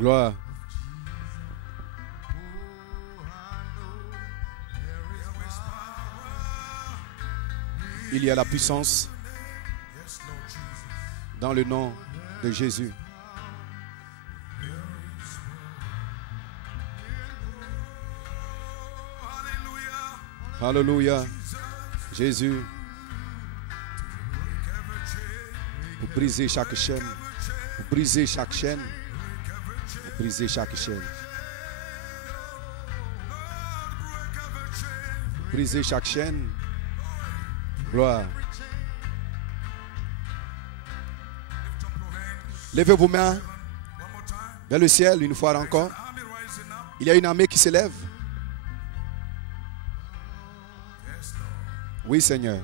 Gloire. Il y a la puissance dans le nom de Jésus. Alléluia. Jésus. Pour briser chaque chaîne. Pour briser chaque chaîne. Pour briser chaque chaîne. Pour briser chaque chaîne. Gloire. Levez vos mains vers le ciel une fois encore. Il y a une armée qui s'élève. Oui, Seigneur.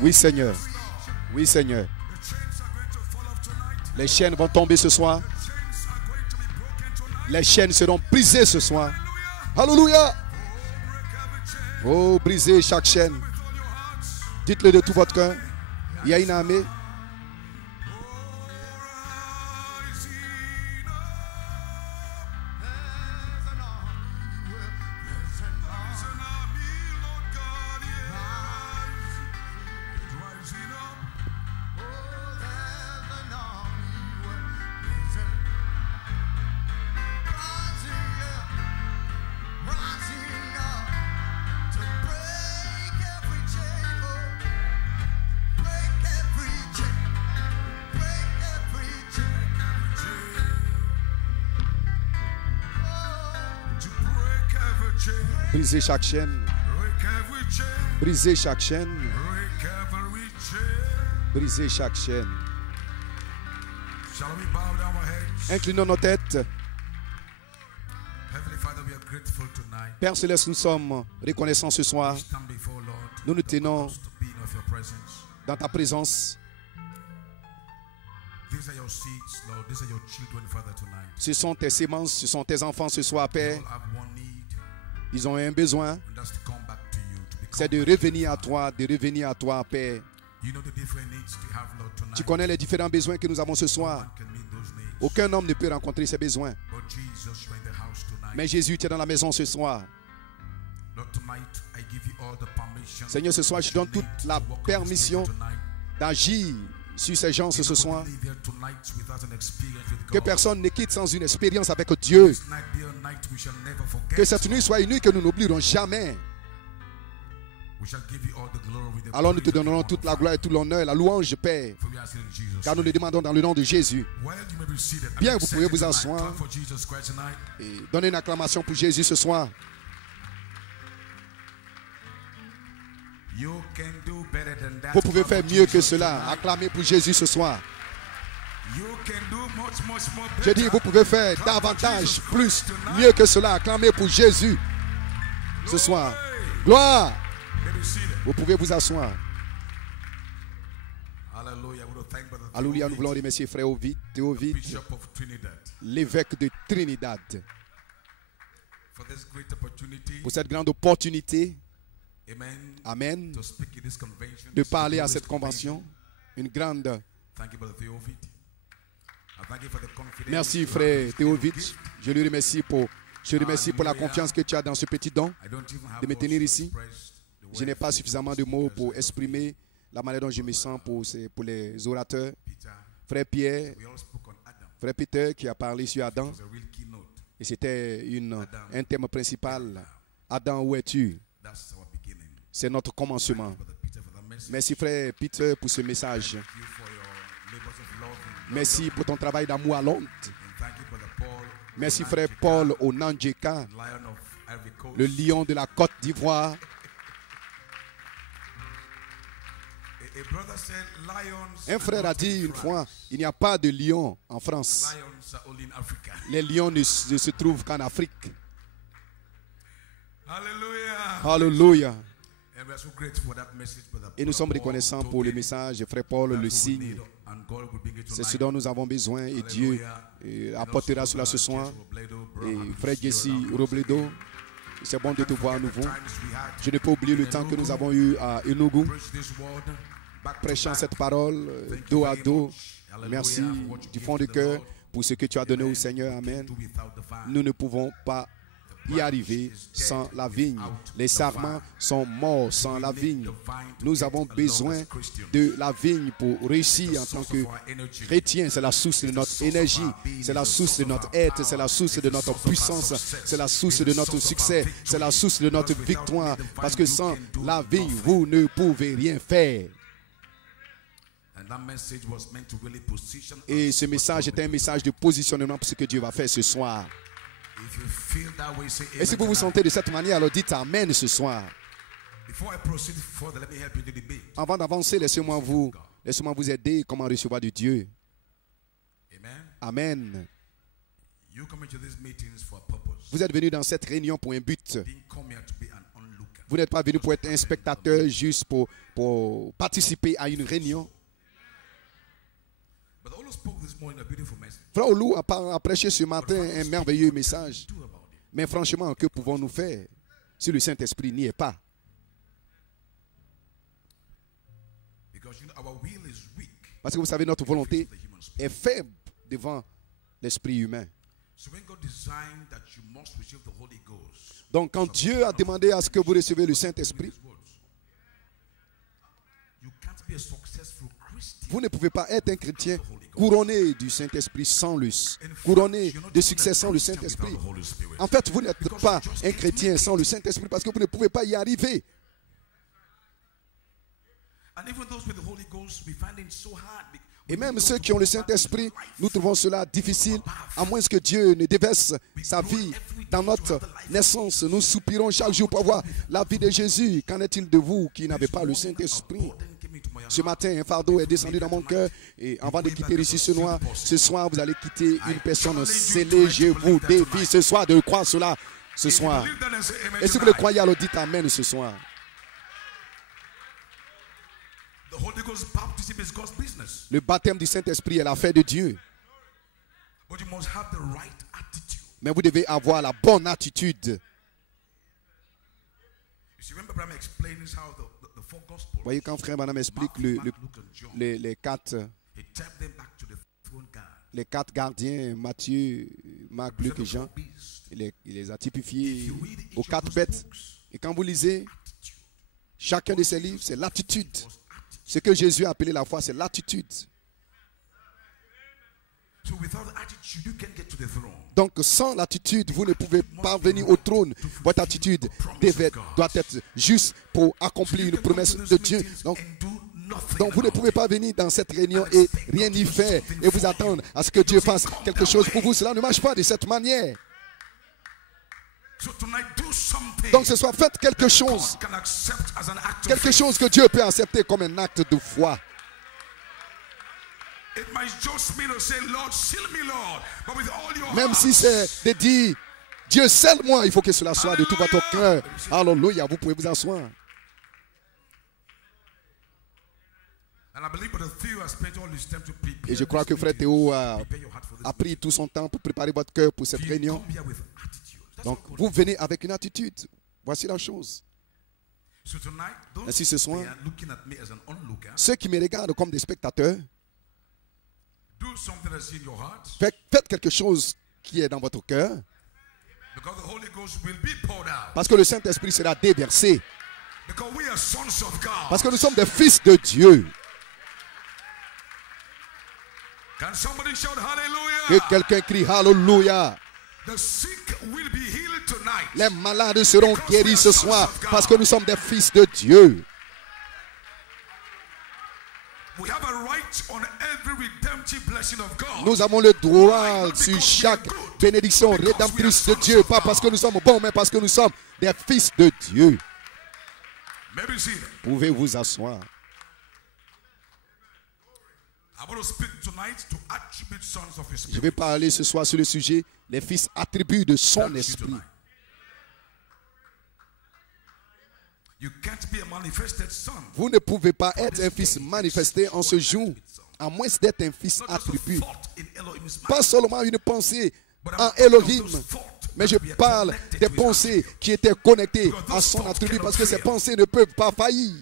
Oui, Seigneur. Oui, Seigneur. Les chaînes vont tomber ce soir. Les chaînes seront brisées ce soir. Alléluia. Oh, brisez chaque chaîne. Dites-le de tout votre cœur. Il y a une armée. Brisez chaque chaîne. Brisez chaque chaîne. Brisez chaque chaîne. Inclinons nos têtes. Père Céleste, nous sommes reconnaissants ce soir. Nous nous tenons dans ta présence. Ce sont tes sémences, ce sont tes enfants ce soir, Père. Ils ont un besoin, c'est de revenir à toi, Père. Tu connais les différents besoins que nous avons ce soir. Aucun homme ne peut rencontrer ces besoins. Mais Jésus, tu es dans la maison ce soir. Seigneur, ce soir, je donne toute la permission d'agir sur ces gens ce soir. Que personne ne quitte sans une expérience avec Dieu. Que cette nuit soit une nuit que nous n'oublierons jamais. Alors nous te donnerons toute la gloire et tout l'honneur, la louange, Père. Car nous le demandons dans le nom de Jésus. Bien, vous pouvez vous asseoir et donner une acclamation pour Jésus ce soir. Vous pouvez faire mieux que cela. Acclamez pour Jésus ce soir. Je dis, vous pouvez faire davantage, plus, mieux que cela. Acclamez pour Jésus ce soir. Gloire. Vous pouvez vous asseoir. Alléluia, nous voulons remercier Frère Théovide, l'évêque de Trinidad, pour cette grande opportunité. Amen. De parler à cette convention. Une grande. Merci, Frère Théovide. Je lui remercie pour la confiance que tu as dans ce petit don de me tenir ici. Je n'ai pas suffisamment de mots pour exprimer la manière dont je me sens pour les orateurs. Frère Pierre, Frère Peter qui a parlé sur Adam. Et c'était un thème principal. Adam, où es-tu? C'est notre commencement. Merci Frère Peter pour ce message. Merci pour ton travail d'amour à Londres. Merci Frère Paul au Nandjeka, le lion de la Côte d'Ivoire. Un frère a dit une fois, il n'y a pas de lion en France. Les lions ne se trouvent qu'en Afrique. Alléluia. Et nous sommes reconnaissants pour le message. Frère Paul le signe. C'est ce dont nous avons besoin et Dieu apportera cela ce soir. Et frère Jesse Robledo, c'est bon de te voir à nouveau. Je n'ai pas oublié le temps que nous avons eu à Enugu, prêchant cette parole dos à dos. Merci du fond du cœur pour ce que tu as donné au Seigneur. Amen. Nous ne pouvons pas y arriver sans la vigne. Les sarments sont morts sans la vigne. Nous avons besoin de la vigne pour réussir en tant que chrétiens. C'est la source de notre énergie, c'est la source de notre être, c'est la source de notre puissance, c'est la source de notre succès, c'est la source de notre victoire. Parce que sans la vigne, vous ne pouvez rien faire. Et ce message est un message de positionnement pour ce que Dieu va faire ce soir. Et si vous vous sentez de cette manière, alors dites Amen ce soir. Avant d'avancer, laissez-moi vous aider comment recevoir de Dieu. Amen. Vous êtes venu dans cette réunion pour un but. Vous n'êtes pas venu pour être un spectateur juste pour participer à une réunion. Frère Olou a prêché ce matin un merveilleux message. Mais franchement, que pouvons-nous faire si le Saint-Esprit n'y est pas? Parce que vous savez, notre volonté est faible devant l'esprit humain. Donc, quand Dieu a demandé à ce que vous recevez le Saint-Esprit, vous ne pouvez pas être un chrétien couronné du Saint-Esprit sans le couronné de succès sans le Saint-Esprit. En fait, vous n'êtes pas un chrétien sans le Saint-Esprit parce que vous ne pouvez pas y arriver. Et même ceux qui ont le Saint-Esprit, nous trouvons cela difficile, à moins que Dieu ne déverse sa vie dans notre naissance. Nous soupirons chaque jour pour avoir la vie de Jésus. Qu'en est-il de vous qui n'avez pas le Saint-Esprit? Ce matin, un fardeau est descendu dans mon cœur. Et avant de quitter ici ce soir, vous allez quitter une personne scellée. Je vous défie ce soir de croire cela ce soir. Et si vous le croyez, alors dites Amen ce soir. Le baptême du Saint-Esprit est l'affaire de Dieu. Mais vous devez avoir la bonne attitude. Vous voyez, quand Frère Branham explique les quatre gardiens, Matthieu, Marc, Luc et Jean, il les a typifiés aux 4 bêtes. Et quand vous lisez chacun de ces livres, c'est l'attitude. Ce que Jésus a appelé la foi, c'est l'attitude. Donc, sans l'attitude, vous ne pouvez pas venir au trône. Votre attitude doit être juste pour accomplir une promesse de Dieu. Donc, vous ne pouvez pas venir dans cette réunion et rien y faire et vous attendre à ce que Dieu fasse quelque chose pour vous. Cela ne marche pas de cette manière. Donc ce soir, faites quelque chose. Quelque chose que Dieu peut accepter comme un acte de foi. Même si c'est de dire, Dieu scelle-moi, il faut que cela soit de tout votre cœur. Alléluia, vous pouvez vous asseoir. Et je crois que Frère Théo a pris tout son temps pour préparer votre cœur pour cette réunion. Donc, vous venez avec une attitude. Voici la chose. Ainsi, ce soir, ceux qui me regardent comme des spectateurs, faites quelque chose qui est dans votre cœur. Parce que le Saint-Esprit sera déversé. Parce que nous sommes des fils de Dieu. Que quelqu'un crie Alléluia. Les malades seront guéris ce soir parce que nous sommes des fils de Dieu. Nous avons le droit sur chaque bénédiction rédemptrice de Dieu, pas parce que nous sommes bons, mais parce que nous sommes des fils de Dieu. Pouvez vous asseoir. Je vais parler ce soir sur le sujet les fils attributs de son esprit. Vous ne pouvez pas être un fils manifesté en ce jour, à moins d'être un fils attribué. Pas seulement une pensée en Elohim, mais je parle des pensées qui étaient connectées à son attribut, parce que ces pensées ne peuvent pas faillir.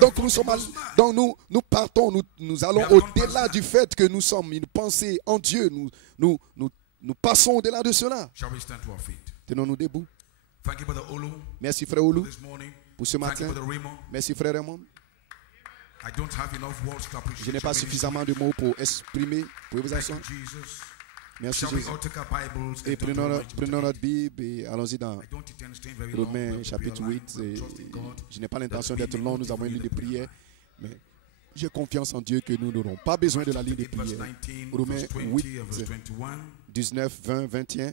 Donc nous partons, nous allons au-delà du fait que nous sommes une pensée en Dieu. Nous passons au-delà de cela. Tenons-nous debout. Merci frère Oulu pour ce matin. Merci frère Raymond. Je n'ai pas suffisamment de mots pour exprimer. Pouvez-vous asseoir? Merci Jésus. Et prenons notre Bible et allons-y dans Romains chapitre 8. Je n'ai pas l'intention d'être long, nous avons une ligne de prière. Mais j'ai confiance en Dieu que nous n'aurons pas besoin de la ligne de prière. Romains 8, 19, 20, 21.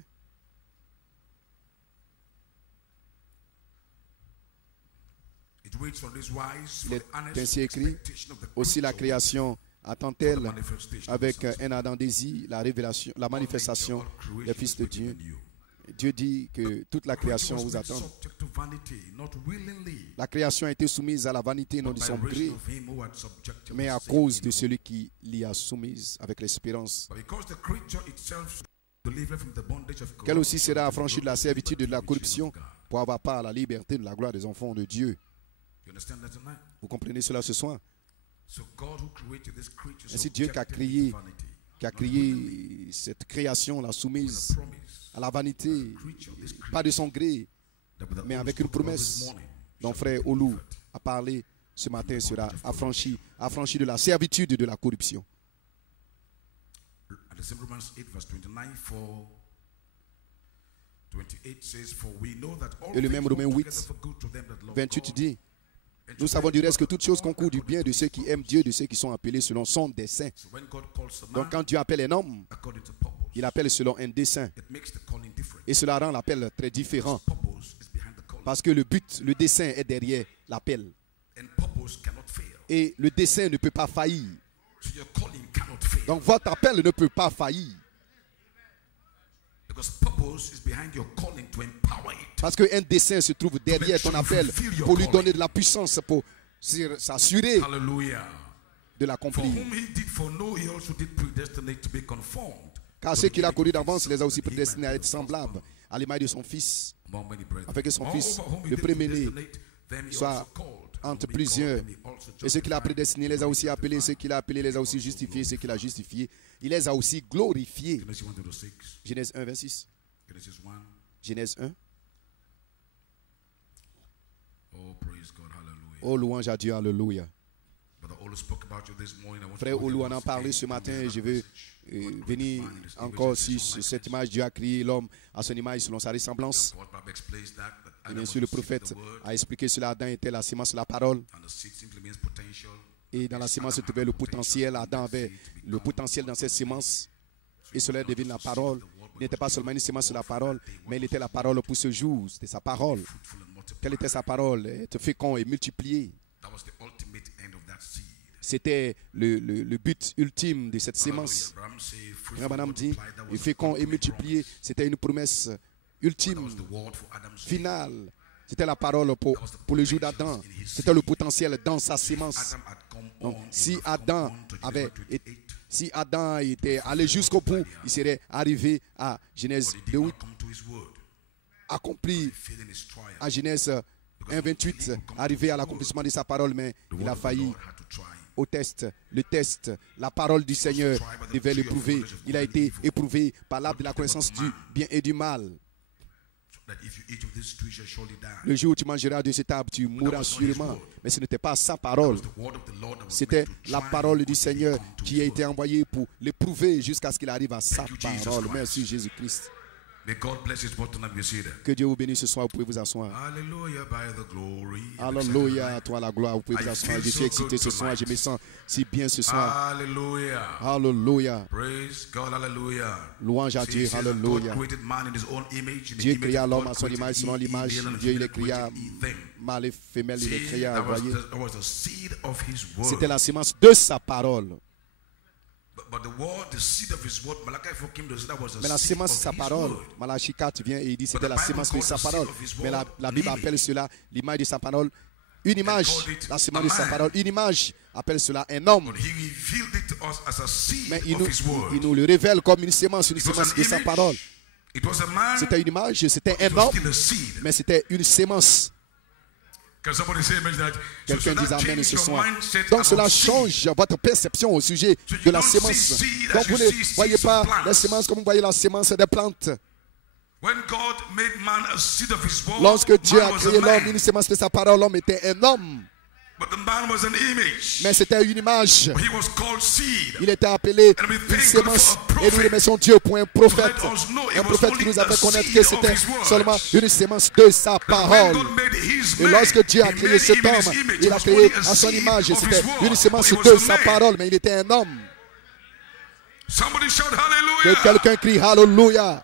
Il est ainsi écrit, aussi la création attend-elle avec un ardent désir la manifestation des fils de Dieu. Dieu dit que toute la création vous attend. La création a été soumise à la vanité, non de son gré, mais à cause de celui qui l'y a soumise avec l'espérance. Qu'elle aussi sera affranchie de la servitude et de la corruption pour avoir part à la liberté de la gloire des enfants de Dieu. Vous comprenez cela ce soir? Ainsi Dieu qui a créé cette création, la soumise à la vanité, pas de son gré, mais avec une promesse. Donc frère Oulu a parlé ce matin, sera affranchi de la servitude et de la corruption. Et le même Romains 8, 28 dit, nous savons du reste que toutes choses concourent du bien de ceux qui aiment Dieu, de ceux qui sont appelés selon son dessein. Donc quand Dieu appelle un homme, il appelle selon un dessein. Et cela rend l'appel très différent. Parce que le but, le dessein est derrière l'appel. Et le dessein ne peut pas faillir. Donc votre appel ne peut pas faillir. Parce qu'un dessein se trouve derrière ton appel pour lui donner de la puissance, pour s'assurer de l'accomplir. Car ceux qu'il a connus d'avance, il les a aussi prédestinés à être semblables à l'image de son Fils, afin que son Fils, le premier-né, soit entre plusieurs. Et ceux qu'il a prédestinés, les a aussi appelés. Ceux qu'il a appelés, les a aussi justifiés. Ceux qu'il a justifiés, il les a aussi glorifiés. Genèse 1, 26. Genèse 1. Oh, louange à Dieu, alléluia. Frère Oulu en a parlé ce matin. Je veux venir encore sur cette image. Dieu a créé l'homme à son image selon sa ressemblance. Et bien sûr, le prophète a expliqué cela. Adam était la sémence de la parole. Et dans la sémence se trouvait le potentiel. Adam avait le potentiel dans cette sémence. Et cela devient la parole. Il n'était pas seulement une sémence de la parole, mais il était la parole pour ce jour. C'était sa parole. Quelle était sa parole? Être fécond et multiplier. C'était le but ultime de cette sémence. Madame dit, fécond et multiplier, c'était une promesse ultime, finale. C'était la parole pour le jour d'Adam. C'était le potentiel dans sa sémence. Donc, si Adam était allé jusqu'au bout, il serait arrivé à Genèse 2:8, accompli à Genèse 1:28, arrivé à l'accomplissement de sa parole, mais il a failli au test. Le test, la parole du Seigneur devait l'éprouver. Il a été éprouvé par l'arbre de la connaissance du bien et du mal. Le jour où tu mangeras de cet arbre, tu mourras sûrement. Mais ce n'était pas sa parole. C'était la parole du Seigneur qui a été envoyée pour l'éprouver jusqu'à ce qu'il arrive à sa parole. Merci Jésus-Christ. Que Dieu vous bénisse ce soir. Vous pouvez vous asseoir. Alléluia, à toi la gloire. Vous pouvez vous asseoir. Je suis excité ce soir. Je me sens si bien ce soir. Alléluia. Louange à Dieu. Alléluia. Dieu créa l'homme à son image, selon l'image. Dieu il les créa mâle et femelle. Il les créa. Voyez. C'était la sémence de sa parole. Mais la sémence de sa parole, Malachie 4 vient et il dit c'était la sémence de sa parole. Mais la Bible appelle cela l'image de sa parole. Une image, la sémence de sa parole, une image appelle cela un homme. Mais il nous le révèle comme une sémence de sa parole. C'était une image, c'était un homme, mais c'était une sémence. Quelqu'un dit amen ce soir. Donc cela change votre perception au sujet de la sémence. Donc vous ne voyez pas la sémence comme vous voyez la sémence des plantes. Lorsque Dieu a créé l'homme, une sémence de sa parole, l'homme était un homme. Mais c'était une image. Il était appelé une sémence. Et nous remercions Dieu pour un prophète. Un prophète qui nous a fait connaître que c'était seulement une sémence de sa parole. Et lorsque Dieu a créé cet homme, il a créé à son image. C'était une sémence de sa parole, mais il était un homme. Que quelqu'un crie Hallelujah.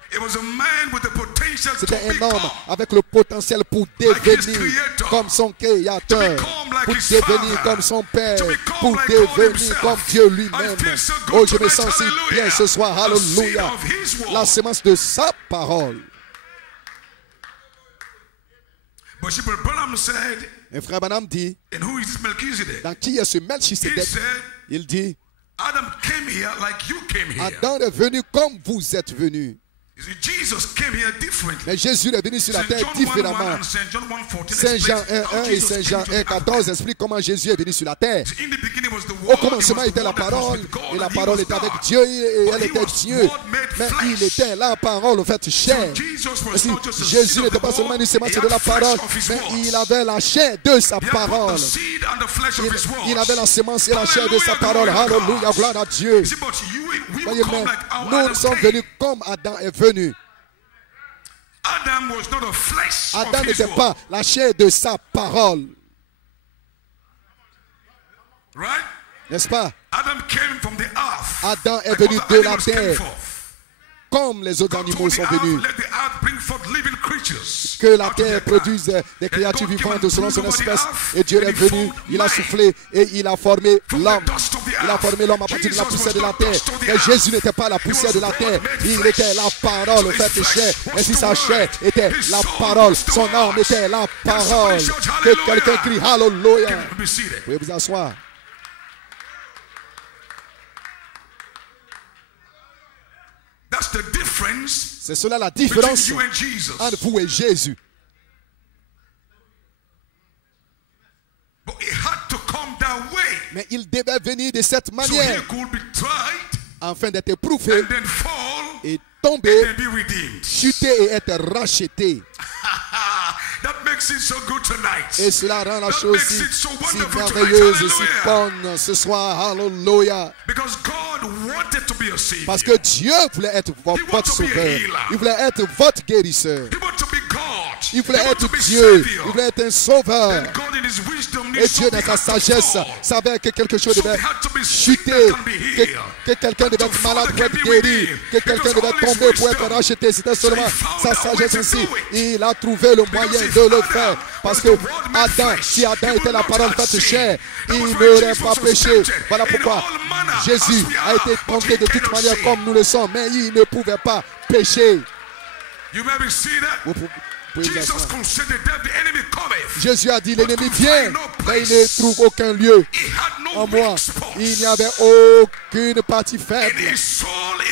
C'était un homme avec le potentiel pour devenir comme son créateur, pour devenir comme son père, pour devenir comme Dieu lui-même. Oh, je me sens si bien ce soir. Hallelujah. La sémence de sa parole. Et frère Branham dit, dans qui est ce Melchisedec? Il dit, Adam est venu comme vous êtes venu. Mais Jésus est venu sur la terre différemment. Saint Jean 1:1 et Saint Jean 1:14 expliquent comment Jésus est venu sur la terre. Au commencement était la parole, et la parole était avec Dieu, et elle était Dieu. Mais il était la parole, en fait, chair. Ainsi, Jésus n'était pas seulement une sémence de la parole, mais il avait la chair de sa parole. Il avait la sémence et la chair de sa parole. Alléluia, gloire à Dieu. Voyez, mais nous sommes venus comme Adam est venu. Adam n'était pas la chair de sa parole. N'est-ce pas? Adam est venu de la terre. Comme les autres animaux sont venus. Que la terre produise des créatures vivantes selon son espèce. Et Dieu est venu, il a soufflé et il a formé l'homme. Il a formé l'homme à partir de la poussière de la terre. Mais Jésus n'était pas la poussière de la terre. Il était la parole faite chair. Et si sa chair était la parole, son âme était la parole. Que quelqu'un crie Hallelujah. Vous pouvez vous asseoir. C'est cela la différence entre vous et Jésus. Mais il devait venir de cette manière afin d'être éprouvé et tomber, chuter et être racheté. Et cela rend la chose si merveilleuse, si bonne ce soir. Hallelujah. Parce que Dieu voulait être votre sauveur. Il voulait être votre guérisseur. Il voulait être Dieu. Il voulait être un sauveur. Et Dieu, dans sa sagesse, savait que quelque chose devait chuter, que quelqu'un devait être malade pour être guéri, que quelqu'un devait tomber pour être racheté. C'était seulement sa sagesse ainsi. Il a trouvé le moyen de le faire. Parce que Adam, si Adam était la parole faite chair, il n'aurait pas péché. Voilà pourquoi Jésus a été tenté de toute manière comme nous le sommes, mais il ne pouvait pas pécher. Jésus a dit, l'ennemi vient, mais il ne trouve aucun lieu en moi. Il n'y avait aucune partie faible.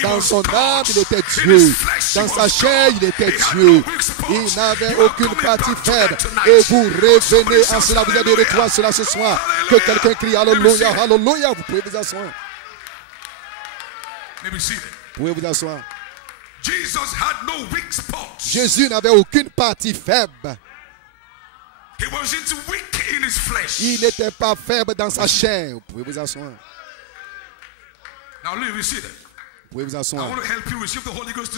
Dans son âme, il était Dieu. Dans sa chair, il était Dieu. Il n'avait aucune partie faible. Et vous revenez en cela. Vous avez retrouvé cela ce soir. Que quelqu'un crie Alléluia, Alléluia. Vous pouvez vous asseoir. Vous pouvez vous asseoir. Jésus n'avait aucune partie faible. Il n'était pas faible dans sa chair. Vous pouvez vous asseoir. Vous pouvez vous asseoir.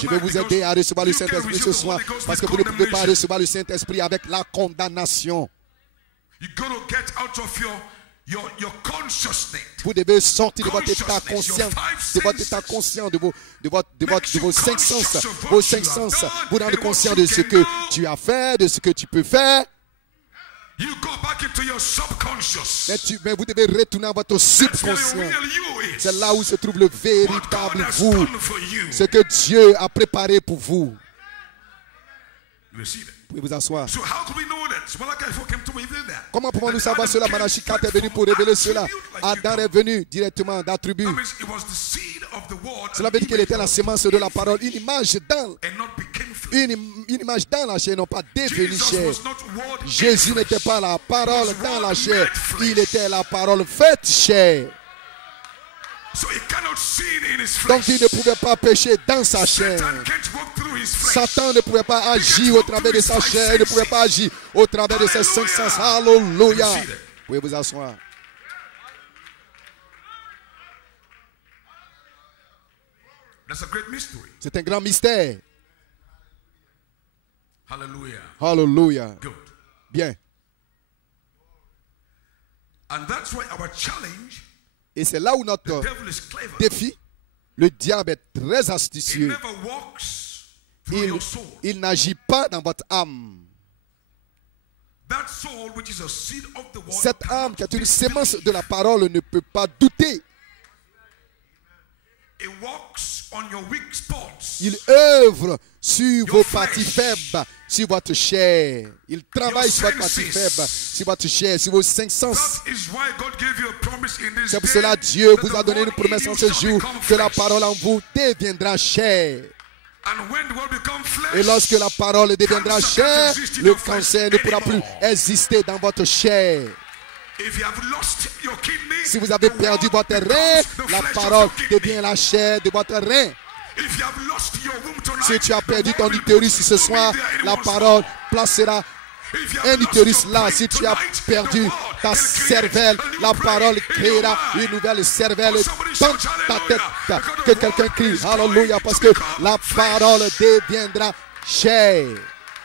Je vais vous aider à recevoir le Saint-Esprit ce soir. Parce que vous ne pouvez pas recevoir le Saint-Esprit avec la condamnation. Vous devez sortir de votre état conscient, de vos cinq sens. Vos cinq sens, vous rendre conscient de ce que tu as fait, de ce que tu peux faire. You go back into your subconscious. Mais vous devez retourner à votre subconscient. C'est là où se trouve le véritable vous. Ce que Dieu a préparé pour vous. Vous pouvez vous asseoir. Comment pouvons-nous savoir cela? Malachi 4 est venu pour révéler cela. Adam est venu directement d'attribut. Cela veut dire qu'il était la sémence de la parole. Une image dans la chair, non pas devenu chair. Jésus n'était pas la parole dans la chair. Il était la parole faite chair. Donc il ne pouvait pas pécher dans sa chair. Satan ne pouvait pas agir au travers de sa chair. Il ne pouvait pas agir au travers de ses cinq sens. Alléluia. Vous pouvez vous asseoir. C'est un grand mystère. Hallelujah. Hallelujah. Good. Bien. And that's why our challenge, et c'est là où notre the devil is clever. défi, le diable est très He astucieux. never walks through your soul. Il n'agit pas dans votre âme. That soul, which is a seed of the word, Cette âme qui est une sémence de la parole ne peut pas douter. it walks on your weak spots. Il œuvre sur vos parties faibles, sur votre chair. Il travaille sur votre partie faible, sur votre chair, sur vos cinq sens. That is why God gave you a promise in this C'est pour day cela que Dieu that vous the a donné une word in promesse you en ce shall jour become que la flesh. parole en vous deviendra chair. And when the word becomes flesh, Et lorsque la parole deviendra cancer chair, can't exist in le your flesh cancer ne pourra plus anymore. exister dans votre chair. if you have lost your kidney, Si vous avez the perdu word votre rein, becomes the la flesh of parole your kidney. devient la chair de votre rein. If you have lost your womb tonight, Si tu as the perdu word ton will utérus put ce to soir, be there in la one's parole mouth. placera If you un have utérus lost your là. brain Si tu as tonight, perdu the word ta will cervelle, create a new la brain parole in your créera mind. une nouvelle cervelle Oh, somebody dans shout ta tête. hallelujah. Que quelqu'un crie Alléluia parce que la parole deviendra chair.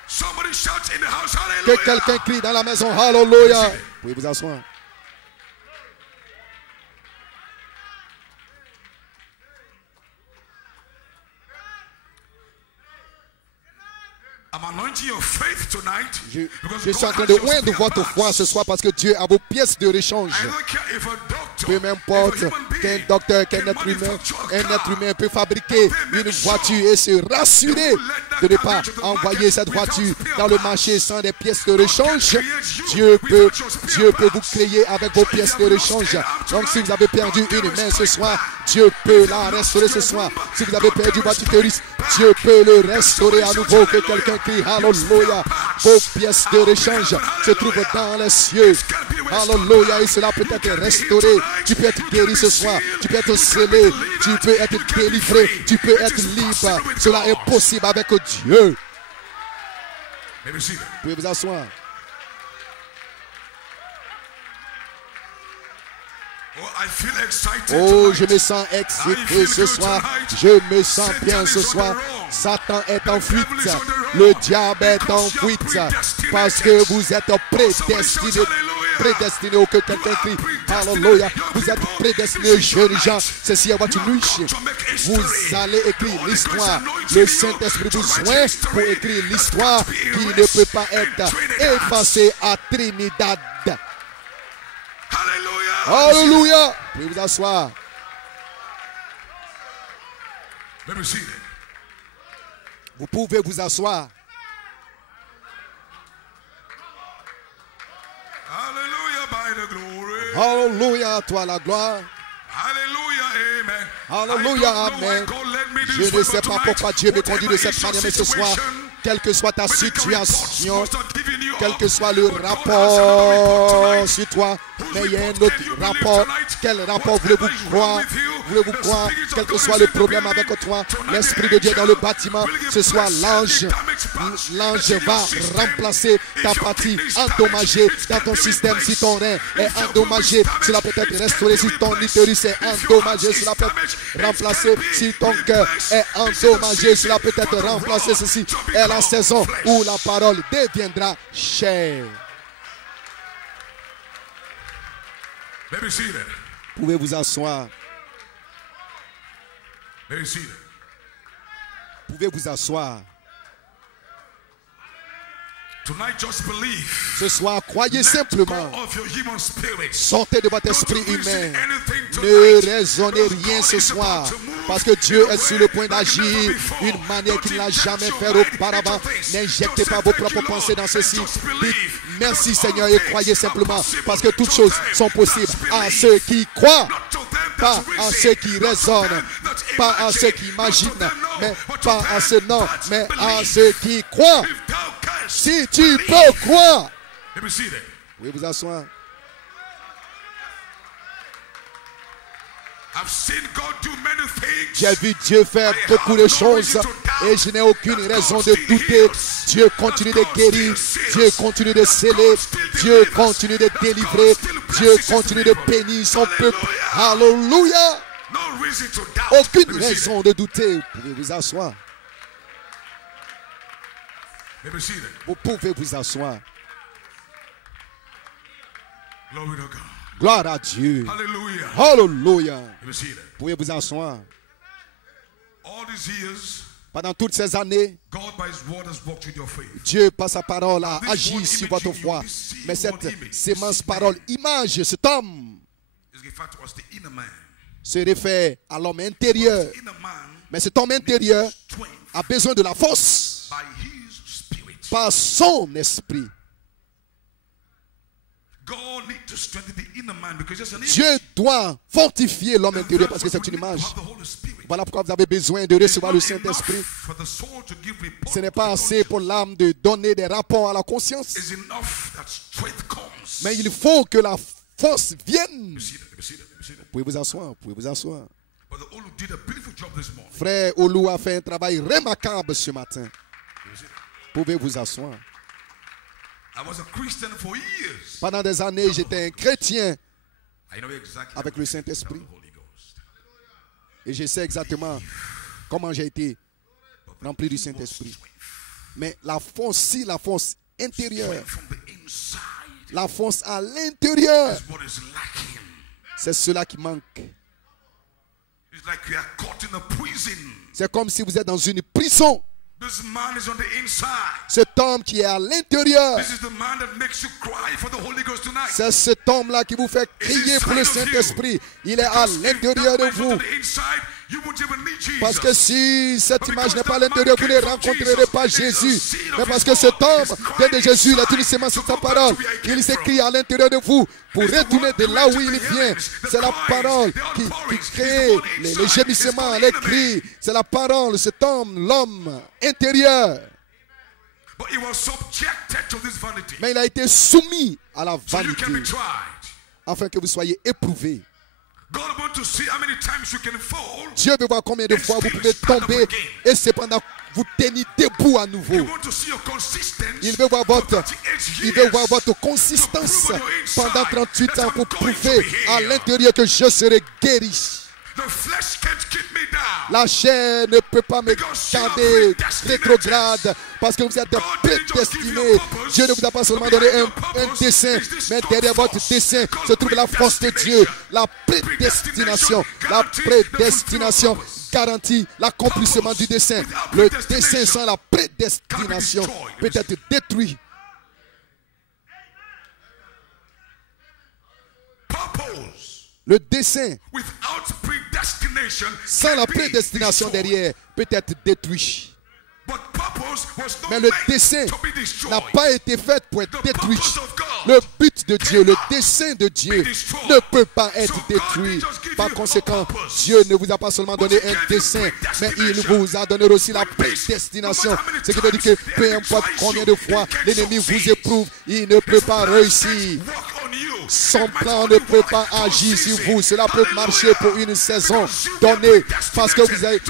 Somebody shout in the house, Que hallelujah. quelqu'un crie dans la maison Alléluia. Vous pouvez vous asseoir. I'm anointing your faith tonight. Je suis en train de oindre votre foi ce soir parce que Dieu a vos pièces de rechange. I don't care if a doctor, Peu m'importe if a human qu'un being docteur, qu'un can être humain, manufacture a car, peut fabriquer une voiture et se rassurer de ne pas envoyer cette voiture dans le marché sans des pièces de rechange. Dieu peut vous créer avec vos pièces de rechange. Donc si vous avez perdu une main ce soir, Dieu peut la restaurer ce soir. Si vous avez perdu votre utérus, Dieu peut le restaurer à nouveau. Que quelqu'un crie Alléluia. Vos pièces de rechange se trouvent dans les cieux. Alléluia. Et cela peut être restauré. Tu peux être guéri ce soir. Tu peux être scellé. Tu peux être délivré. Tu peux être libre. Cela est possible avec Dieu. Let me see that. Vous pouvez vous asseoir. Oh, I feel excited Oh, tonight. je me sens excité ce soir. Je me sens bien ce soir. Satan est en fuite. Le diable est en fuite. Parce que vous êtes prédestinés. Prédestinés au que quelqu'un crie. Alléluia. Vous êtes prédestinés, jeunes gens. Ceci est votre nuit. Vous allez écrire l'histoire. Le Saint-Esprit vous joint pour écrire l'histoire qui ne peut pas être effacée à Trinidad. Hallelujah. Alléluia. Vous pouvez vous asseoir. Let me see that. Vous pouvez vous asseoir. Hallelujah by the glory. Alléluia, à toi la gloire. Hallelujah, amen. Alléluia, I don't know why amen. God led me this Je ne way, sais but pas tonight, pourquoi Dieu me conduit de cette whatever manière, mais is ce your soir, situation, quelle que soit ta medical reports situation, must have given you quel up, que soit le but God has rapport another report tonight. sur toi, Whose mais il y a un report autre can you believe rapport. tonight? Quel rapport voulez-vous Whatever is croire? wrong with you, Voulez-vous the croire? Spirit of Quel que God soit is le in the problème building. avec toi, Tonight l'Esprit the de Dieu est dans le angel bâtiment. will give Ce soir, blessing l'ange the damaged parts va that's in your system. remplacer ta If your partie kidney is endommagée damaged, it dans can ton be système. Si replaced. ton rein est If your endommagé, womb is cela peut damaged, être it restauré. can Si be ton replaced. utérus est If your endommagé, heart cela is peut damaged, être it remplacé. can be Si ton cœur replaced. est This is endommagé, the cela peut season être for the remplacé. word Ceci to est la become saison flesh. où la parole deviendra chair. Let me see that. Vous pouvez vous asseoir. Let me see that. Vous pouvez vous asseoir. Tonight, just believe. Ce soir, croyez Let simplement. go of your human spirit. Sortez de votre Don't esprit reason humain. anything Ne tonight. raisonnez Because rien God ce is soir. about to move Parce que Dieu in a est sur way le point like d'agir never before. d'une manière qu'il n'a Don't jamais inject fait your mind auparavant. into things. N'injectez Just pas say vos thank you, propres pensées Lord, dans ceci. and just Dites believe. merci Because Seigneur all et things croyez are simplement. possible Parce que toutes to choses them sont possibles that à believe. ceux qui croient. Not to them Pas that à reason. ceux qui Not to raisonnent, them that pas à imagine. ceux qui Not to imaginent, them, no, mais but to pas à them ceux non, that mais à believe. ceux qui croient. If thou canst Si tu believe. peux croire, Let me see that. oui, vous asseoir. I've seen God do many things. J'ai vu Dieu faire beaucoup de choses et je n'ai aucune raison de douter. Dieu continue de guérir, Dieu continue de sceller, Dieu continue de délivrer, Dieu continue de bénir son peuple. Alléluia! No reason to doubt. Aucune Let me see raison de douter. Vous pouvez vous asseoir. that. Let me see that. Vous pouvez vous asseoir. Glory to God. Gloire à Dieu. Hallelujah. Alléluia. Let me see that. Vous pouvez vous asseoir. All these years, Pendant toutes ces années, God by His word has walked with your faith. Dieu, par sa parole, a agi sur votre foi. Mais cette sémence parole, image, cet homme, It's referred to as the inner man. se réfère à l'homme intérieur. The inner man Mais cet homme intérieur strength a besoin de la force by His spirit. par son esprit. God needs to strengthen the inner man because it's an image. Dieu doit fortifier l'homme intérieur parce que c'est une image. Voilà pourquoi vous avez besoin de recevoir le Saint-Esprit. Ce n'est pas assez pour l'âme de donner des rapports à la conscience. Mais il faut que la force vienne. Vous pouvez vous asseoir, vous pouvez vous asseoir. Frère Olu a fait un travail remarquable ce matin. Vous pouvez vous asseoir. Pendant des années, j'étais un chrétien avec le Saint-Esprit. Et je sais exactement comment j'ai été rempli du Saint-Esprit. Mais la force, si la force intérieure, la force à l'intérieur, c'est cela qui manque. C'est comme si vous êtes dans une prison. Cet homme qui est à l'intérieur, c'est cet homme-là qui vous fait crier pour le Saint-Esprit. Il est à l'intérieur de vous. Parce que si cette image n'est pas à l'intérieur, vous ne rencontrerez pas Jésus. Mais parce que cet homme vient de Jésus, il a tout simplement sur sa parole. Il s'écrit à l'intérieur de vous pour retourner de là où il vient. C'est la parole qui crée les gémissements, les cris. C'est la parole, cet homme, l'homme intérieur. Mais il a été soumis à la vanité afin que vous soyez éprouvés. Dieu veut voir combien de fois vous pouvez tomber et cependant vous tenir debout à nouveau. Il veut voir votre consistance pendant 38 ans pour prouver à l'intérieur que je serai guéri. La chair ne peut pas me garder rétrograde parce que vous êtes prédestinés. Dieu ne vous a pas seulement donné un dessein, mais derrière votre dessein se trouve la force de Dieu. La prédestination garantit l'accomplissement du dessein. Le dessein sans la prédestination peut être détruit. Le dessein sans la prédestination derrière peut être détruit. Mais le dessein n'a pas été fait pour être détruit. Le but de Dieu, le dessein de Dieu ne peut pas être détruit. Par conséquent, Dieu ne vous a pas seulement donné un dessein, mais il vous a donné aussi la prédestination. Ce qui veut dire que peu importe combien de fois l'ennemi vous éprouve, il ne peut pas réussir. Son plan ne peut pas agir sur vous. Cela peut marcher pour une saison donnée parce que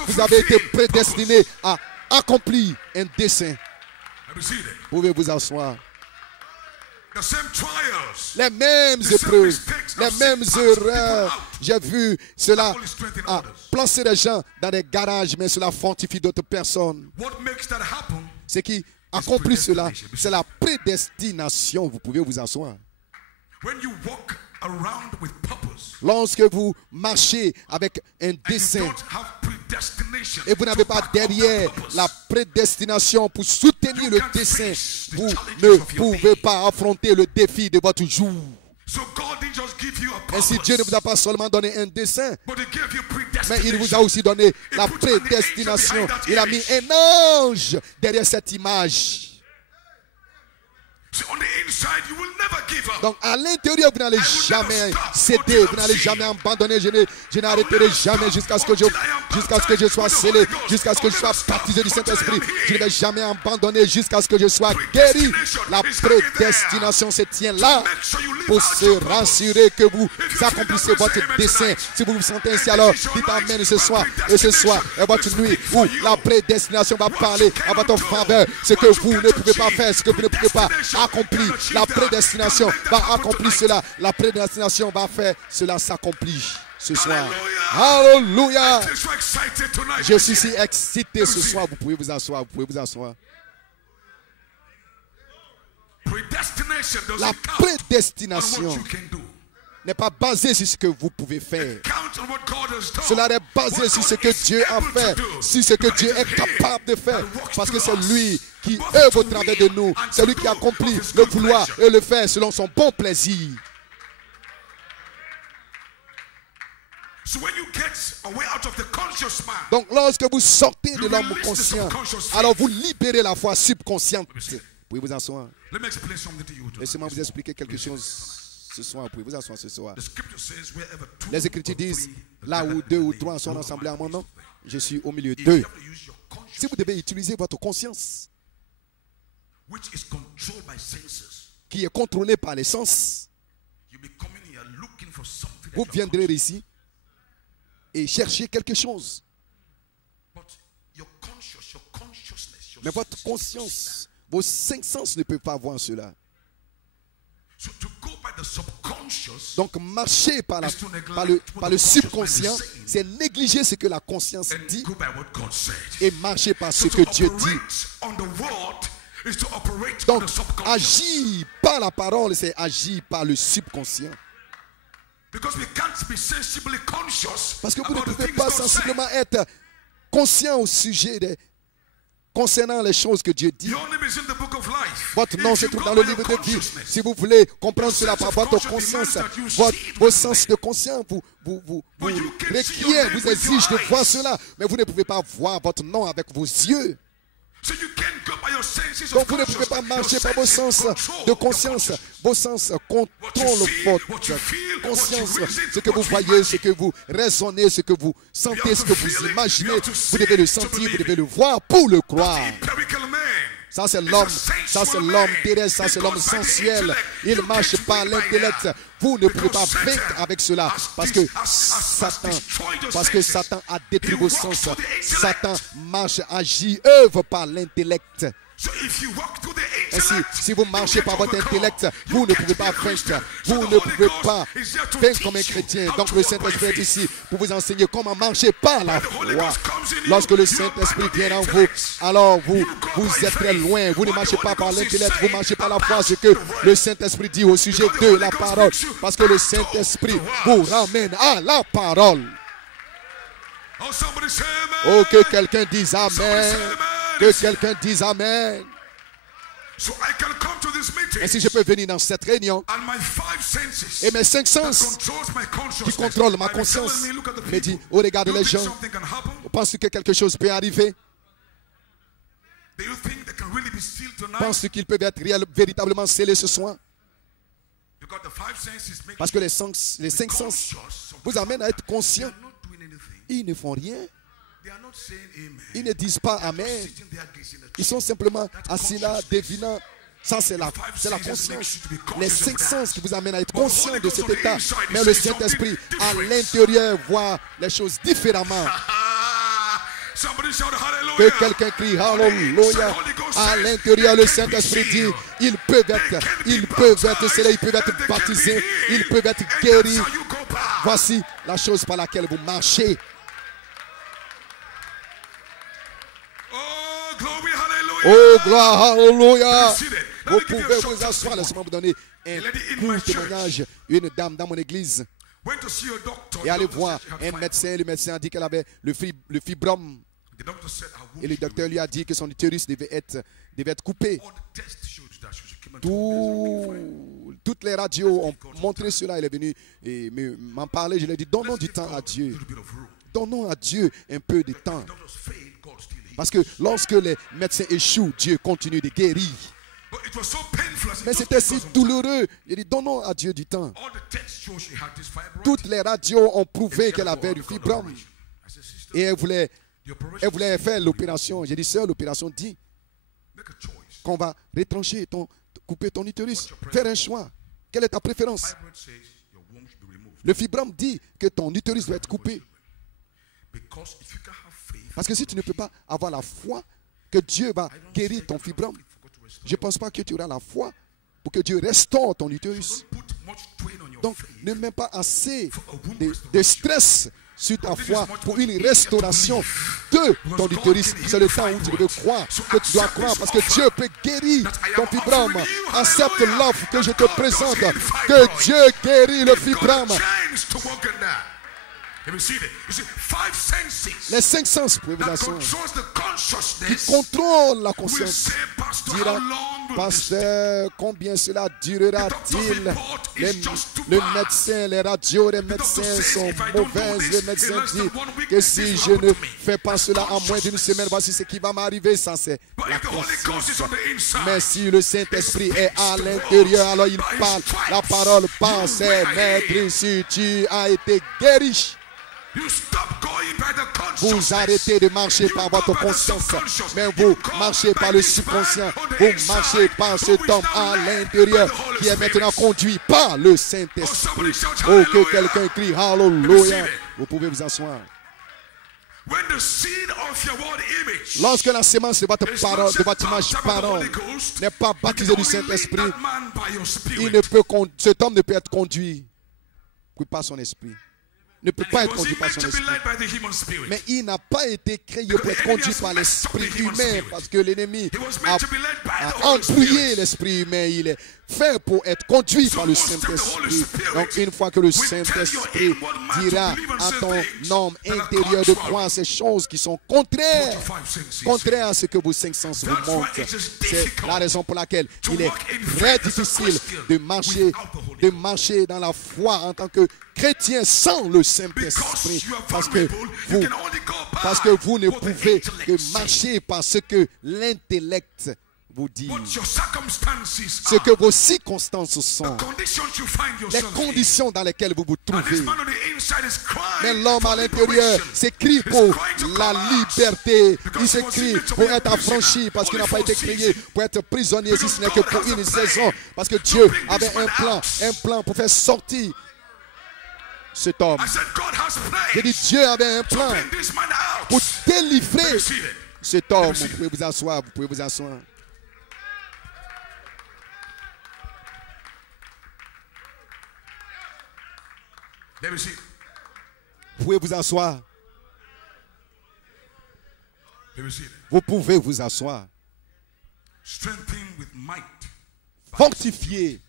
vous avez été prédestiné à accomplir un dessein. Vous pouvez vous asseoir. Les mêmes épreuves, les mêmes erreurs. J'ai vu cela placer des gens dans des garages, mais cela fortifie d'autres personnes. Ce qui accomplit cela, c'est la prédestination. Vous pouvez vous asseoir. around with purpose, lorsque vous marchez avec un and you dessein don't have predestination et vous n'avez to pas back up derrière that purpose, la prédestination pour soutenir le dessein, vous challenges ne of your pouvez pas affronter le défi de votre jour. so God didn't just give you a Ainsi, purpose, Dieu ne vous a pas seulement donné un dessein, but He gave you mais il vous predestination. a aussi donné la put an angel prédestination. behind that Il a mis image. un ange derrière cette image. So on the inside, you will never give up. Donc à l'intérieur, vous n'allez jamais céder, vous n'allez jamais abandonner. Je n'arrêterai jamais jusqu'à ce que je sois scellé, jusqu'à ce que je sois baptisé du Saint-Esprit. Je ne vais jamais abandonner jusqu'à ce que je sois guéri. La prédestination se tient là Make sure you live pour out se your purpose. rassurer que vous accomplissez votre dessein. Si vous vous sentez ainsi, alors dites Amen ce soir. Et ce soir est votre nuit où la prédestination va parler à votre faveur. Ce que vous ne pouvez pas faire, ce que vous ne pouvez pas accomplir. La prédestination va accomplir cela. La prédestination va faire cela s'accomplit ce soir. Alléluia. I'm so excited tonight. Je suis si excité ce soir. Vous pouvez vous asseoir. Vous pouvez vous asseoir. Predestination La doesn't count on what prédestination you can do. n'est pas basée sur ce que vous pouvez faire. Count on what God has done. Cela est basé What sur God ce que is Dieu a able to fait, do. sur ce que Dieu est capable de faire. Parce que c'est lui qui œuvre au travers de nous. C'est lui qui accomplit le vouloir et le faire selon son bon plaisir. So when you get away out of the conscious man, Donc lorsque vous sortez de l'homme conscient, alors vous libérez la foi subconsciente. Pouvez vous asseoir. let me explain something to you. tonight. Laissez-moi vous expliquer quelque chose ce soir. Pouvez vous asseoir ce soir. The scripture says wherever two Les Écritures or disent, three là are où gathered deux in ou my name, trois sont you rassemblés à mon nom, know je suis au milieu if you d'eux. have to use your conscious, Si vous devez utiliser votre conscience, which is controlled by senses, qui est contrôlée par les sens, you'll be coming here looking for something that vous you're viendrez ici et chercher quelque chose. But your consciousness, your Mais votre senses, conscience, vos cinq sens ne peuvent pas voir cela. so to go by the subconscious Donc marcher par le subconscient, c'est négliger ce que la conscience and dit go by what God said. et marcher par ce So que to Dieu dit. operate on the word is to operate on Donc the subconscious. agir par la parole, c'est agir par le subconscient. Because we can't be sensibly conscious Parce que vous ne about the pouvez things pas God said. sensiblement être conscient au sujet concernant les choses que Dieu dit. Your name is in the book of life. Votre nom If se you trouve go dans le by your livre de vie. consciousness, Si vous voulez comprendre your cela sense par of votre conscious conscience, demands that you see vos it sens de conscience vous But you can see your requièrent, name vous with your exigent de voir eyes. cela, mais vous ne pouvez pas voir votre nom avec vos yeux. So you can't go by your senses Donc of vous ne pouvez pas consciousness. marcher Your par vos senses sens control de your conscience. conscious. Vos sens What contrôlent you feel, votre what you feel, conscience. what you reason, Ce que what vous you voyez, imagine. ce que vous raisonnez, ce que vous sentez, ce que vous imaginez, vous devez le sentir, vous devez le voir pour le croire. Empirical man. Ça c'est l'homme, terrestre, ça c'est l'homme sensuel. Il marche par l'intellect. Vous ne pouvez pas vaincre avec cela parce que Satan a détruit vos sens. Satan marche, agit, œuvre par l'intellect. So if you walk through the Ainsi, intellect, si vous marchez you par get votre overcome. intellect, You vous ne can't pouvez be pas a Christian. vaincre. So Vous the ne Holy pouvez Ghost pas is there to vaincre comme un teach you chrétien. how Donc to le walk by Saint-Esprit est faith. ici pour vous enseigner comment marcher par la The Holy foi. Ghost comes in you. Lorsque le You are Saint-Esprit by the vient en vous, intellect. alors vous You go by êtes très faith. loin. Vous ne What marchez the pas Holy par Ghost is l'intellect, vous saying marchez par la about foi. Ce the que word. le Saint-Esprit dit au sujet Because the de Holy la Ghost parole. makes you Parce que le back Saint-Esprit to the vous word. ramène à la parole. Oh, somebody say amen. Oh, que quelqu'un dise Somebody Amen. say amen. Que quelqu'un dise Amen. So I can come to this meeting. Ainsi, je peux venir dans cette réunion And my five senses et mes cinq that sens controls my qui consciousness contrôlent ma are conscience telling me, look at the me dit, people. oh, regarde Do you les think gens. something can happen? Penses-tu que quelque chose peut arriver? Do you think they can really be sealed tonight? Penses-tu qu'ils peuvent être véritablement scellés ce soir? Because the five senses make Parce que les cinq sens conscious of vous amènent à être they conscient. are not doing anything. Ils ne font rien. They are not saying amen. Ils ne disent pas Amen. Sitting there gazing at Ils sont simplement assis là, devinant. Ça, c'est la conscience. Les cinq sens qui vous amènent à être conscient de cet état. Mais le Saint-Esprit, à l'intérieur, voit les choses différemment. Somebody shout hallelujah. Que quelqu'un crie Alléluia. À l'intérieur, le Saint-Esprit dit, ils peuvent être scellés, ils peuvent être baptisés, ils peuvent être guéris. Voici la chose par laquelle vous marchez. Oh, glory, hallelujah. Oh, gloire, Alléluia. Be seated. Vous pouvez vous asseoir. Laissez-moi vous donner un court témoignage. Une dame dans mon église est allée voir un médecin. Le médecin a dit qu'elle avait le fibrome. Et le docteur lui a dit que son utérus devait être coupé. Toutes les radios ont montré cela. Elle est venue et m'en parler. Je lui ai dit, donnons du temps à Dieu. Donnons à Dieu un peu de temps. Parce que lorsque les médecins échouent, Dieu continue de guérir. Mais c'était si douloureux. Il dit, donnons à Dieu du temps. Toutes les radios ont prouvé qu'elle avait du fibrome. Et elle voulait faire l'opération. J'ai dit, sœur, l'opération dit qu'on va retrancher, couper ton utérus. Faire un choix. Quelle est ta préférence? Le fibrome dit que ton utérus doit être coupé. Parce que si tu ne peux pas avoir la foi que Dieu va guérir ton fibrome, je ne pense pas que tu auras la foi pour que Dieu restaure ton utérus. Donc, ne mets pas assez de stress sur ta foi pour une restauration de ton utérus. C'est le temps où tu devais croire, que tu dois croire, parce que Dieu peut guérir ton fibrome. Accepte l'offre que je te présente, que Dieu guérit le fibrome. Les 5 sens, pouvez vous asseoir, qui contrôlent la conscience, dira, pasteur, combien cela durera-t-il? Le médecin, les radios des médecins sont mauvaises. Le médecin dit que si je ne fais pas cela en moins d'une semaine, voici ce qui va m'arriver. Ça, c'est la conscience. Mais si le Saint-Esprit est à l'intérieur, alors il parle, la parole passe. Maître, si tu as été guéri, vous arrêtez de marcher par votre conscience, mais vous marchez par le subconscient. Vous marchez par cet homme à l'intérieur qui est maintenant conduit par le Saint-Esprit. Oh, que quelqu'un crie Alléluia. Vous pouvez vous asseoir. Lorsque la semence de votre parole, de votre image parole, n'est pas baptisée du Saint-Esprit, cet homme ne peut être conduit par son esprit. Ne peut pas être conduit par son esprit. Mais il n'a pas été créé pour être conduit par l'esprit humain, parce que l'ennemi a embrouillé l'esprit humain. Il est fait pour être conduit par le Saint-Esprit. Donc une fois que le Saint-Esprit dira à ton homme intérieur de croire ces choses qui sont contraires à ce que vos 5 sens vous montrent, c'est la raison pour laquelle il est très difficile de marcher dans la foi en tant que chrétien sans le Saint-Esprit, parce que vous ne pouvez que marcher par ce que l'intellect vous dit, ce que vos circonstances sont, les conditions dans lesquelles vous vous trouvez. Mais l'homme à l'intérieur s'écrit pour la liberté, il s'écrit pour être affranchi, parce qu'il n'a pas été créé pour être prisonnier, si ce n'est que pour une saison, parce que Dieu avait un plan pour faire sortir cet homme. J'ai dit, Dieu avait un plan pour délivrer cet homme. Vous pouvez vous asseoir, vous pouvez vous asseoir. Vous pouvez vous asseoir. Vous pouvez vous asseoir. Fortifié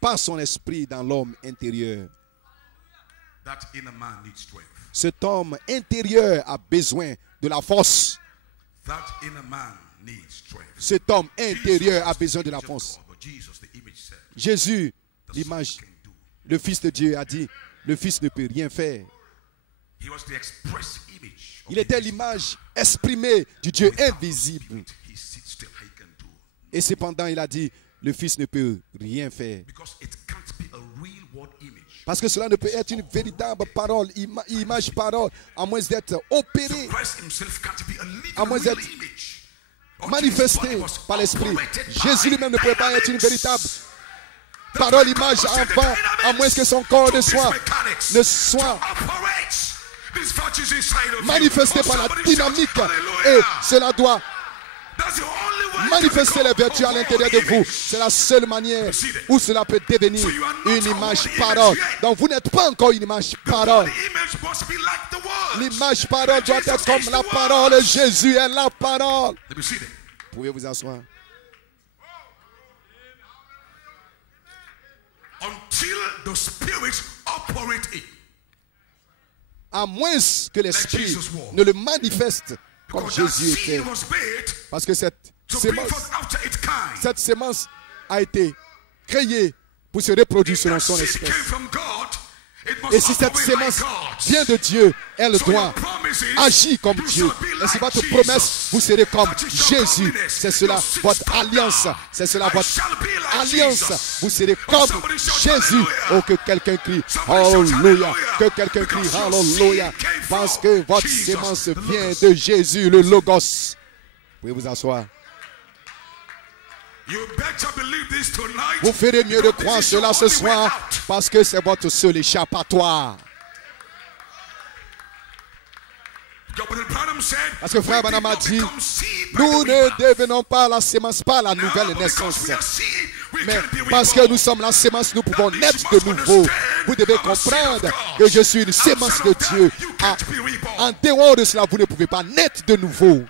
par son esprit dans l'homme intérieur. Cet homme intérieur a besoin de la force. Cet homme intérieur a besoin de la force. Jésus, l'image, le Fils de Dieu a dit, le Fils ne peut rien faire. Il était l'image exprimée du Dieu invisible. Et cependant, il a dit, le Fils ne peut rien faire. Parce que cela ne peut être une véritable parole, image parole, à moins d'être opéré, à moins d'être manifesté par l'Esprit. Jésus lui-même ne peut pas être une véritable parole, image avant, à moins que son corps ne soit manifesté par la dynamique. Et cela doit manifester les vertus à l'intérieur de vous. C'est la seule manière où cela peut devenir une image parole. Donc vous n'êtes pas encore une image parole. L'image parole doit être comme la parole. Jésus est la parole. Vous pouvez vous asseoir. until the Spirit operate it. À moins que l'Esprit Jesus was. ne le manifeste comme Because that Jésus seed était. was made Parce que cette to bring sémence, forth after its kind. cette sémence a été créée pour se reproduire If selon that son seed espèce. came from God, it must Et si cette operate sémence like God. vient de Dieu, elle So doit your promise is, agir comme you Dieu. shall be Et c'est like votre Jesus. promesse, vous serez comme That is your Jésus. covenant. C'est cela, Your seed votre standard. alliance. C'est cela, I votre shall be like alliance. Jesus. Vous serez Oh, comme somebody shout Jésus. hallelujah. Oh, que quelqu'un crie Somebody shout Alléluia. hallelujah. Que quelqu'un crie Because your Alléluia. seed came Parce from que votre Jesus, sémence the vient Logos. de Jésus, le Logos. Vous pouvez vous asseoir. You better believe this tonight. Vous ferez mieux de because croire this is your cela ce only way soir out. parce que c'est votre seul échappatoire. Brother Branham said, Parce que frère we did Branham a not dit, become seed by nous the ne rebirth. devenons pas la sémence par la Now, nouvelle but because naissance. we are seed, we Mais can be parce que reborn. nous sommes la sémence, nous pouvons That means naître you de must nouveau. understand Vous devez I'm a seed of comprendre God. que je suis une sémence Outside de of that, Dieu. you Ah, can't be reborn. en dehors de cela, vous ne pouvez pas naître de nouveau.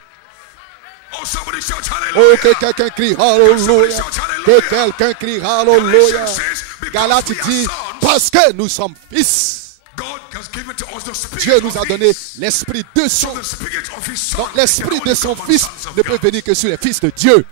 Oh, somebody shout Oh, hallelujah. que quelqu'un crie Alléluia. Que quelqu'un crie Alléluia. Galate dit, parce que nous sommes fils. God has given to us the spirit Dieu nous of a donné His. l'esprit de son. So the spirit of His Son Donc l'esprit can de only son come on fils sons of ne peut God. venir que sur les fils de Dieu.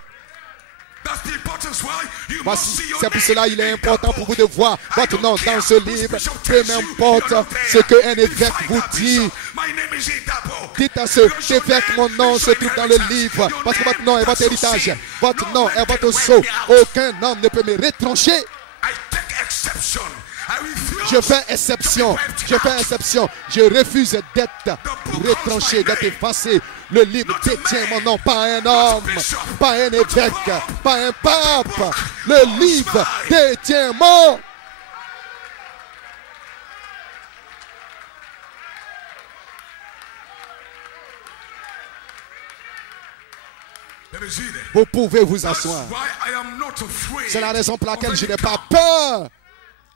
That's the importance why you must Voici, see your c'est pour name cela il est in important that pour vous book. de voir I votre don't nom care dans ce who livre. bishop Peu tells you, m'importe you're not there. ce qu'un évêque Define vous that dit. bishop. My name is in that book. Dites à ce Because your évêque, name mon nom is se your trouve dans le inheritance. livre. Your Parce que votre name, nom est that's votre your héritage. seed. Votre No nom man est votre can sceau. wipe me out. Aucun homme ne peut me retrancher. I take exception. I refuse Je fais to be exception. wiped Je fais out. exception. Je refuse d'être retranché, d'être effacé. Le livre détient mon nom, pas un homme, pas un évêque, pas un pape. Le livre détient mon. Let me see that. Vous pouvez vous That's asseoir. why I am not afraid C'est la raison pour laquelle of je any n'ai pas camp. peur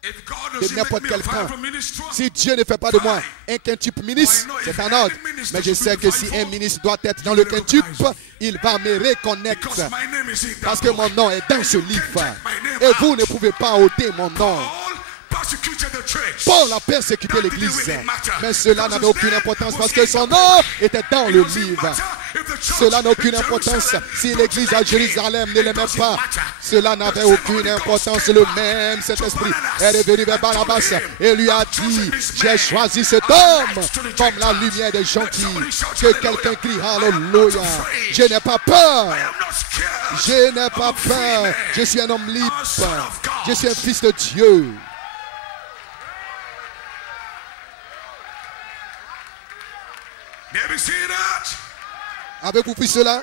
If God de doesn't n'importe make me quel a camp. viable minister, Si Dieu ne fait pas de moi un quintuple ministre, c'est un ordre. Mais je sais que si un ministre doit être dans le quintuple, il va me reconnaître. because my name is in that Parce que book. mon nom est dans ce livre. Et vous ne pouvez pas ôter mon nom. Paul persecuted the church. Paul a persécuté l'Église. Mais cela n'avait aucune importance parce que son nom était dans le livre. Cela n'a aucune importance si l'Église à Jérusalem ne l'aimait pas. Cela n'avait aucune importance. Le même Saint-Esprit est revenu vers Barnabas et lui a dit, j'ai choisi cet homme comme la lumière des gentils. Que quelqu'un crie Alléluia. Je n'ai pas peur. Je n'ai pas peur. Je suis un homme libre. Je suis un fils de Dieu. Never see that. Avez-vous vu cela?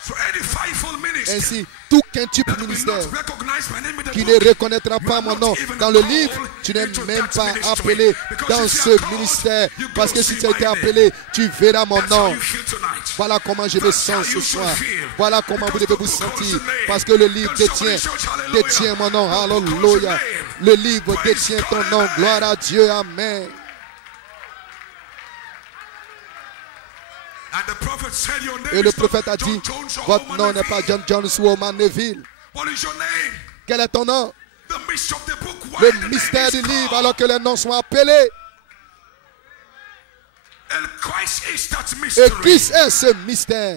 So any fivefold minister Ainsi, tout quintuple that will ministère not recognize my name in the qui book, ne reconnaîtra pas you are mon not nom even dans le called livre, tu n'es into même that pas ministry. appelé Because dans if you ce are called, ministère. you go Parce que see si tu as my été name. appelé, tu verras mon That's how nom. you feel tonight. Voilà comment je me That's sens how ce you soir. should feel. Voilà comment vous Because devez the vous book holds sentir. the name. Parce que le livre Can somebody détient, shout hallelujah? détient mon nom. The book holds the Alléluia. name. Le livre Praise détient ton God, nom. amen. Gloire à Dieu. Amen. And the prophet said, your name Et le is not prophète a dit, John Jones or votre Oman nom n'est Neville. pas John Jones ou Oman Neville. What is your name? Quel est ton nom? The mystery of the book. Why Le the name mystère is du livre called. alors que les noms sont appelés. And Christ is that Et mystery. Christ est ce mystère.